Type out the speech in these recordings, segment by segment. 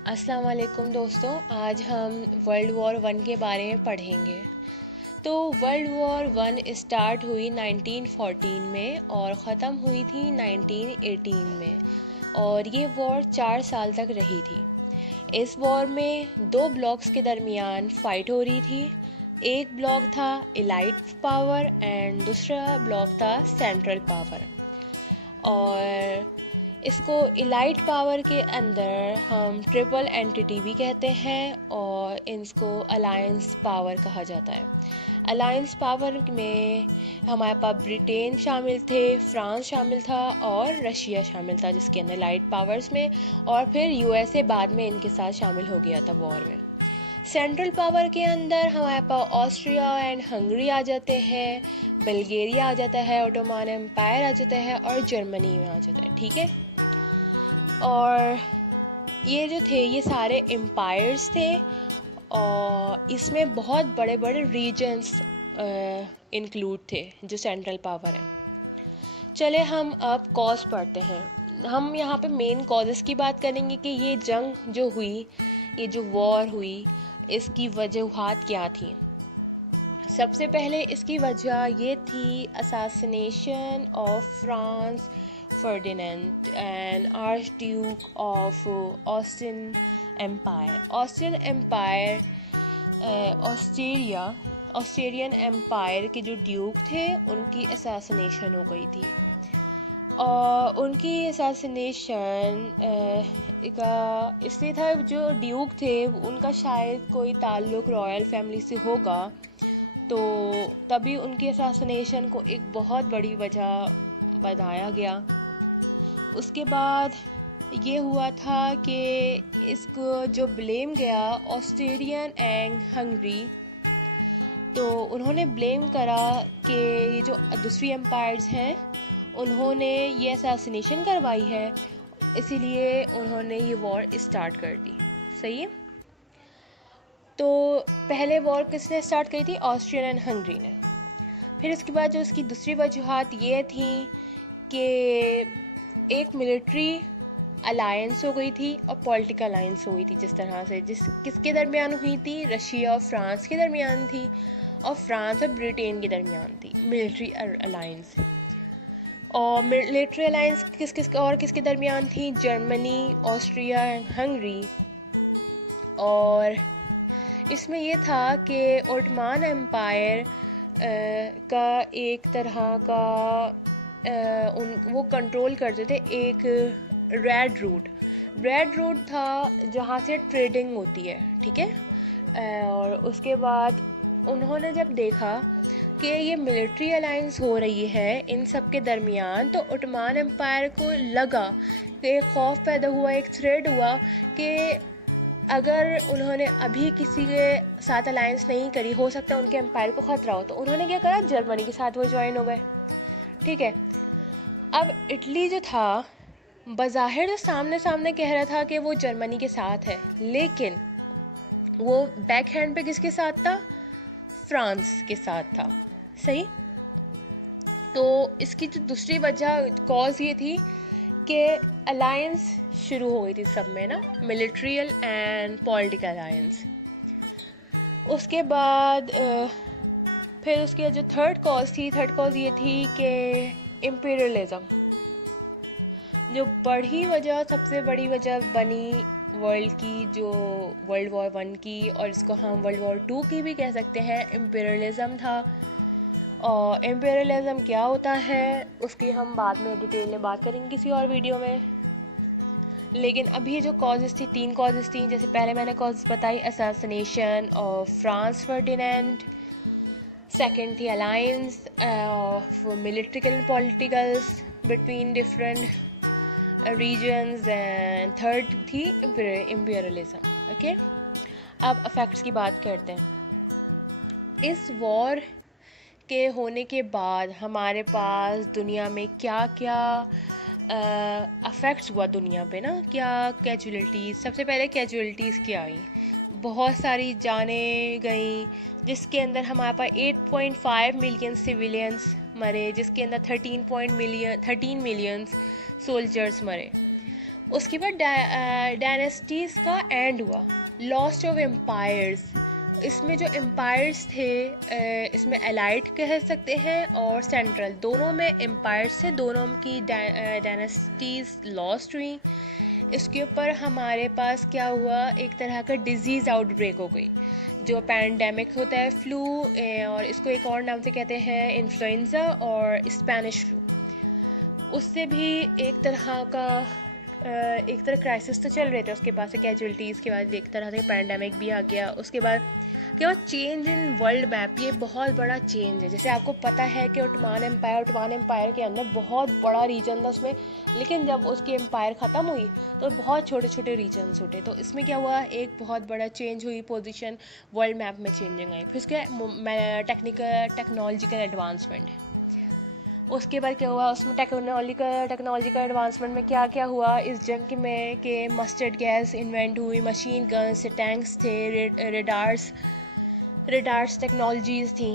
अस्सलाम वालेकुम दोस्तों, आज हम वर्ल्ड वॉर वन के बारे में पढ़ेंगे। तो वर्ल्ड वॉर वन स्टार्ट हुई 1914 में और ख़त्म हुई थी 1918 में, और ये वॉर 4 साल तक रही थी। इस वॉर में दो ब्लॉक्स के दरमियान फ़ाइट हो रही थी। एक ब्लॉक था एलाइट पावर एंड दूसरा ब्लॉक था सेंट्रल पावर। और इसको इलाइट पावर के अंदर हम ट्रिपल एंटिटी भी कहते हैं और इसको अलायंस पावर कहा जाता है। अलायंस पावर में हमारे पास ब्रिटेन शामिल थे, फ्रांस शामिल था और रशिया शामिल था जिसके अंदर लाइट पावर्स में, और फिर यूएसए बाद में इनके साथ शामिल हो गया था वॉर में। सेंट्रल पावर के अंदर हमारे पास ऑस्ट्रिया एंड हंगरी आ जाते हैं, बल्गेरिया आ जाता है, ओटोमान एम्पायर आ जाता है और जर्मनी में आ जाता है। ठीक है, और ये जो थे ये सारे एम्पायर्स थे और इसमें बहुत बड़े बड़े रीजन्स इंक्लूड थे जो सेंट्रल पावर है। चले हम अब कॉज पढ़ते हैं। हम यहाँ पे मेन कॉजेज़ की बात करेंगे कि ये जंग जो हुई, ये जो वॉर हुई, इसकी वजूहात क्या थी। सबसे पहले इसकी वजह ये थी assassination of Franz Ferdinand and archduke of Austrian empire. Austrian empire Austrian empire के जो ड्यूक थे उनकी असैसिनेशन हो गई थी। और उनकी असैसिनेशन का इसलिए था, जो ड्यूक थे उनका शायद कोई ताल्लुक़ रॉयल फैमिली से होगा, तो तभी उनकी असैसिनेशन को एक बहुत बड़ी वजह बताया गया। उसके बाद ये हुआ था कि इसको जो ब्लेम गया ऑस्ट्रेलियन एंड हंगरी, तो उन्होंने ब्लेम करा कि ये जो दूसरी एम्पायर्स हैं उन्होंने ये असैसिनेशन करवाई है, इसीलिए उन्होंने ये वॉर स्टार्ट कर दी। सही है, तो पहले वॉर किसने स्टार्ट की थी? ऑस्ट्रियन एंड हंगरी ने। फिर इसके बाद जो इसकी दूसरी वजूहात ये थी कि एक मिलिट्री अलायंस हो गई थी और पॉलिटिकल अलायंस हो गई थी, जिस तरह से किसके दरमियान हुई थी? रशिया और फ्रांस के दरमियान थी, और फ्रांस और ब्रिटेन के दरमियान थी मिलिट्री अलायंस। और मिलिट्री अलायंस किसके दरमियान थी? Germany, Austria and Hungary. और इसमें यह था कि ओटोमान एम्पायर का एक तरह का वो कंट्रोल करते थे एक रेड रूट था जहाँ से ट्रेडिंग होती है। ठीक है, और उसके बाद उन्होंने जब देखा कि ये मिलिट्री अलायंस हो रही है इन सब के दरमियान, तो ओटोमान एम्पायर को लगा कि एक खौफ पैदा हुआ, एक थ्रेड हुआ कि अगर उन्होंने अभी किसी के साथ अलायंस नहीं करी, हो सकता है उनके एम्पायर को ख़तरा हो। तो उन्होंने क्या करा? जर्मनी के साथ वो ज्वाइन हो गए। ठीक है, अब इटली जो था बज़ाहिर तो सामने सामने कह रहा था कि वो जर्मनी के साथ है, लेकिन वो बैक हैंड पे किसके साथ था? फ्रांस के साथ था। सही, तो इसकी जो दूसरी वजह कॉज ये थी कि अलायंस शुरू हो गई थी सब में ना, मिलिट्री एंड पॉलिटिकल अलायंस। उसके बाद फिर उसके जो थर्ड कॉज ये थी कि इम्पीरियलिज़म, जो सबसे बड़ी वजह बनी वर्ल्ड की, जो वर्ल्ड वॉर वन की, और इसको हम वर्ल्ड वॉर टू की भी कह सकते हैं, इम्पीरियलिज़म था। और इम्पीरियलिज़म क्या होता है उसकी हम बाद में डिटेल में बात करेंगे किसी और वीडियो में। लेकिन अभी जो कॉजेज़ थी, 3 कॉजेज़ थी, जैसे पहले मैंने कॉज बताई assassination of Franz Ferdinand, second थी alliance of militarical and politicals between different regions, and third थी इम्पीरियलिज़म। ओके, अब अफेक्ट्स की बात करते हैं। इस वॉर के होने के बाद हमारे पास दुनिया में क्या क्या अफेक्ट्स हुआ दुनिया पे ना, क्या कैजुअलिटीज़। सबसे पहले कैजुअलिटीज़ क्या आई? बहुत सारी जानें गई, जिसके अंदर हमारे पास 8.5 मिलियन सिविलियंस मरे, जिसके अंदर 13 मिलियन सोल्जर्स मरे। उसके बाद डायनेस्टीज़ का एंड हुआ, लॉस्ट ऑफ एम्पायर्स। इसमें जो एम्पायर्स थे इसमें एलाइट कह सकते हैं और सेंट्रल, दोनों में एम्पायर्स थे, दोनों की डायनेस्टीज़ लॉस्ट हुई। इसके ऊपर हमारे पास क्या हुआ, एक तरह का डिजीज़ आउटब्रेक हो गई, जो पैंडेमिक होता है फ्लू, और इसको एक और नाम से कहते हैं इन्फ्लुएंजा और स्पेनिश फ्लू। उससे भी एक तरह क्राइसिस तो चल रहे थे, उसके बाद से कैजुअलिटीज़ के बाद एक तरह से पैंडेमिक भी आ गया। उसके बाद क्या हुआ, चेंज इन वर्ल्ड मैप, ये बहुत बड़ा चेंज है। जैसे आपको पता है कि ओटोमान एम्पायर के अंदर बहुत बड़ा रीजन था उसमें, लेकिन जब उसकी एम्पायर ख़त्म हुई तो बहुत छोटे छोटे रीजन्स उठे। तो इसमें क्या हुआ, एक बहुत बड़ा चेंज हुई, पोजीशन वर्ल्ड मैप में चेंजिंग आई। फिर उसके टेक्नोलॉजिकल एडवांसमेंट है। उसके बाद क्या हुआ, उसमें टेक्नोलॉजिकल एडवांसमेंट में क्या क्या हुआ इस जंग में, कि मस्टर्ड गैस इन्वेंट हुई, मशीन गन्स, टैंक्स थे, रेडार्स टेक्नोलॉजीज़ थी।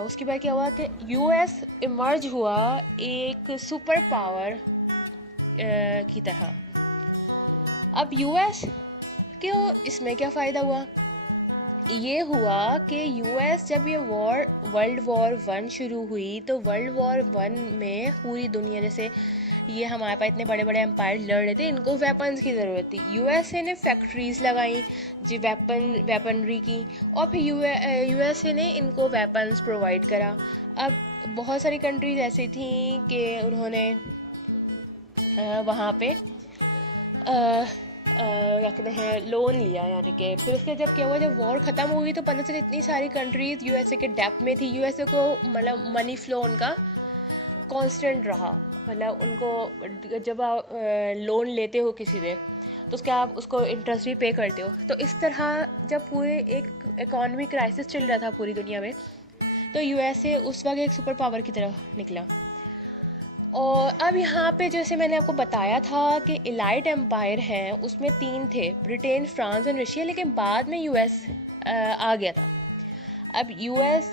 उसके बाद क्या हुआ कि यूएस इमर्ज हुआ एक सुपर पावर की तरह। अब यूएस क्यों, इसमें क्या फ़ायदा हुआ, ये हुआ कि यूएस जब ये वर्ल्ड वॉर 1 शुरू हुई, तो वर्ल्ड वॉर 1 में पूरी दुनिया, जैसे ये हमारे पास इतने बड़े बड़े एम्पायर लड़ रहे थे, इनको वेपन्स की ज़रूरत थी। यूएसए ने फैक्ट्रीज़ लगाई जी, वेपनरी की, और फिर यूएसए ने इनको वेपन्स प्रोवाइड करा। अब बहुत सारी कंट्रीज़ ऐसी थी कि उन्होंने वहाँ पे क्या कहते हैं, लोन लिया, यानी कि फिर उसके जब क्या हुआ, जब वॉर ख़त्म हो गई तो पता चला इतनी सारी कंट्रीज़ यूएसए के डेप्थ में थी। यूएसए को मतलब मनी फ्लो उनका कांस्टेंट रहा, मतलब उनको जब आप लोन लेते हो किसी से तो उसका आप उसको इंटरेस्ट भी पे करते हो। तो इस तरह जब पूरे एक इकॉनमी क्राइसिस चल रहा था पूरी दुनिया में, तो यूएसए उस वक्त एक सुपर पावर की तरह निकला। और अब यहाँ पे जैसे मैंने आपको बताया था कि एलाइट एम्पायर हैं, उसमें 3 थे, ब्रिटेन, फ्रांस और रशिया, लेकिन बाद में यूएस आ गया था। अब यूएस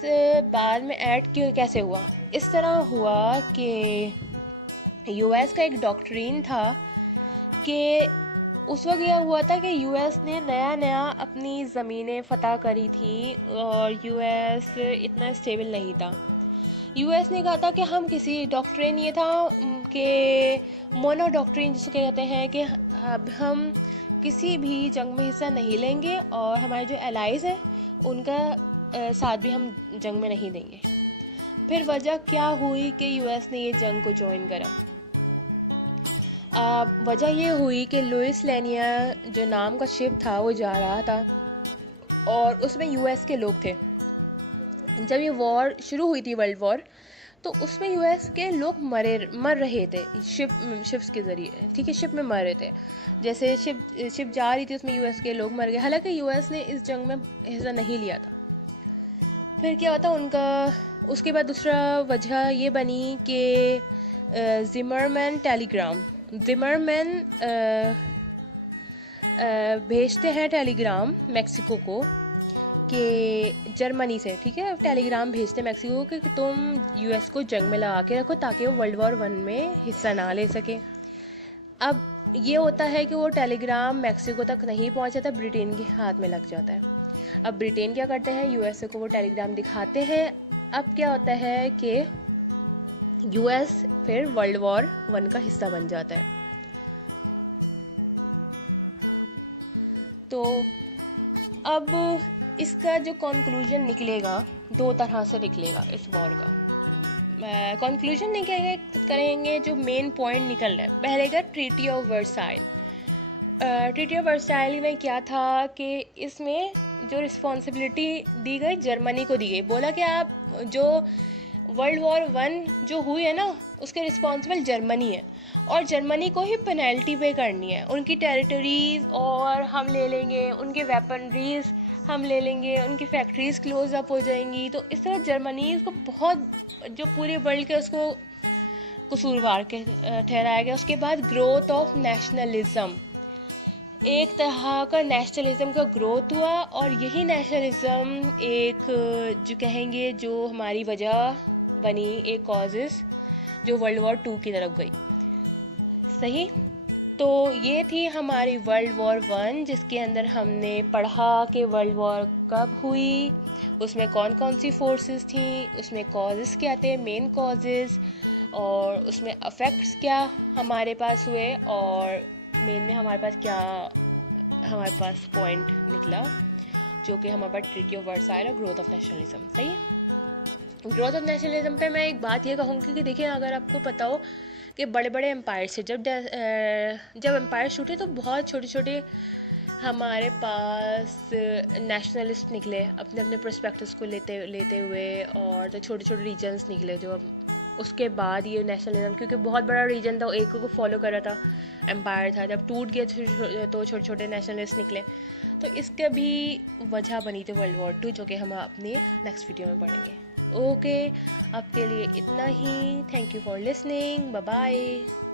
बाद में ऐड कैसे हुआ, इस तरह हुआ कि यूएस का एक डॉक्ट्रिन था कि उस वक्त यह हुआ था कि यूएस ने नया अपनी ज़मीनें फ़तह करी थी और यूएस इतना स्टेबल नहीं था। यूएस ने कहा था कि हम किसी डॉक्ट्रिन, ये था कि मोनो डॉक्ट्रिन जिसे कहते हैं, कि अब हम किसी भी जंग में हिस्सा नहीं लेंगे और हमारे जो एलाइज हैं उनका साथ भी हम जंग में नहीं देंगे। फिर वजह क्या हुई कि यूएस ने ये जंग को ज्वाइन करा। वजह ये हुई कि लुइस लेनिया जो नाम का शिप था वो जा रहा था और उसमें यूएस के लोग थे। जब ये वॉर शुरू हुई थी, वर्ल्ड वॉर, तो उसमें यूएस के लोग मर रहे थे शिप्स के ज़रिए, ठीक है, शिप में मर रहे थे। जैसे शिप जा रही थी उसमें यूएस के लोग मर गए, हालांकि यूएस ने इस जंग में हिस्सा नहीं लिया था। फिर क्या होता उनका, उसके बाद दूसरा वजह ये बनी कि ज़िमरमैन भेजते हैं टेलीग्राम मैक्सिको को कि जर्मनी से, ठीक है, टेलीग्राम भेजते मैक्सिको कि तुम यूएस को जंग में लगा के रखो ताकि वो वर्ल्ड वॉर 1 में हिस्सा ना ले सके। अब ये होता है कि वो टेलीग्राम मैक्सिको तक नहीं पहुंचा था, ब्रिटेन के हाथ में लग जाता है। अब ब्रिटेन क्या करते हैं, यूएसए को वो टेलीग्राम दिखाते हैं। अब क्या होता है कि यूएस फिर वर्ल्ड वॉर 1 का हिस्सा बन जाता है। तो अब इसका जो कंक्लूजन निकलेगा 2 तरह से निकलेगा इस वॉर का। कंक्लूजन नहीं करेंगे, जो मेन पॉइंट निकल रहा है। पहले का treaty of Versailles. Treaty of Versailles में क्या था कि इसमें जो रिस्पॉन्सिबिलिटी दी गई जर्मनी को दी गई, बोला कि आप जो वर्ल्ड वॉर 1 जो हुई है ना उसके रिस्पॉन्सिबल जर्मनी है और जर्मनी को ही पेनल्टी पे करनी है। उनकी टेरिटरीज़ और हम ले लेंगे, उनके वेपनरीज हम ले लेंगे, उनकी फैक्ट्रीज़ क्लोज अप हो जाएंगी। तो इस तरह जर्मनी को बहुत, जो पूरे वर्ल्ड के उसको कसूरवार के ठहराया गया। उसके बाद ग्रोथ ऑफ नेशनलिज्म, एक तरह का नेशनलिज्म का ग्रोथ हुआ और यही नेशनलिज्म एक जो कहेंगे जो हमारी वजह बनी, एक कॉजेस जो वर्ल्ड वॉर 2 की तरफ गई। सही। तो ये थी हमारी वर्ल्ड वॉर वन, जिसके अंदर हमने पढ़ा कि वर्ल्ड वॉर कब हुई, उसमें कौन कौन सी फोर्सेस थी, उसमें कॉजेज़ क्या थे, मेन कॉजेज़, और उसमें अफेक्ट्स क्या हमारे पास हुए, और मेन में हमारे पास पॉइंट निकला जो कि हमारे पास ट्रीटी ऑफ वर्साइल और ग्रोथ ऑफ नेशनलिज्म। सही है। ग्रोथ ऑफ नेशनलिज्म पे मैं एक बात ये कहूँगी कि देखिए, अगर आपको पता हो कि बड़े बड़े एम्पायर से जब एम्पायर टूटे तो बहुत छोटे छोटे हमारे पास नेशनलिस्ट निकले अपने अपने पर्सपेक्टिव्स को लेते हुए, और तो छोटे छोटे रीजन्स निकले जो अब उसके बाद ये नेशनलिज्म, क्योंकि बहुत बड़ा रीजन था, एक को फॉलो कर रहा था, एम्पायर था, जब टूट गया तो छोटे छोटे नेशनलिस्ट निकले। तो इसका भी वजह बनी थी वर्ल्ड वॉर टू, जो कि हम अपने नेक्स्ट वीडियो में पढ़ेंगे। ओके, आपके लिए इतना ही। Thank you for listening. Bye bye.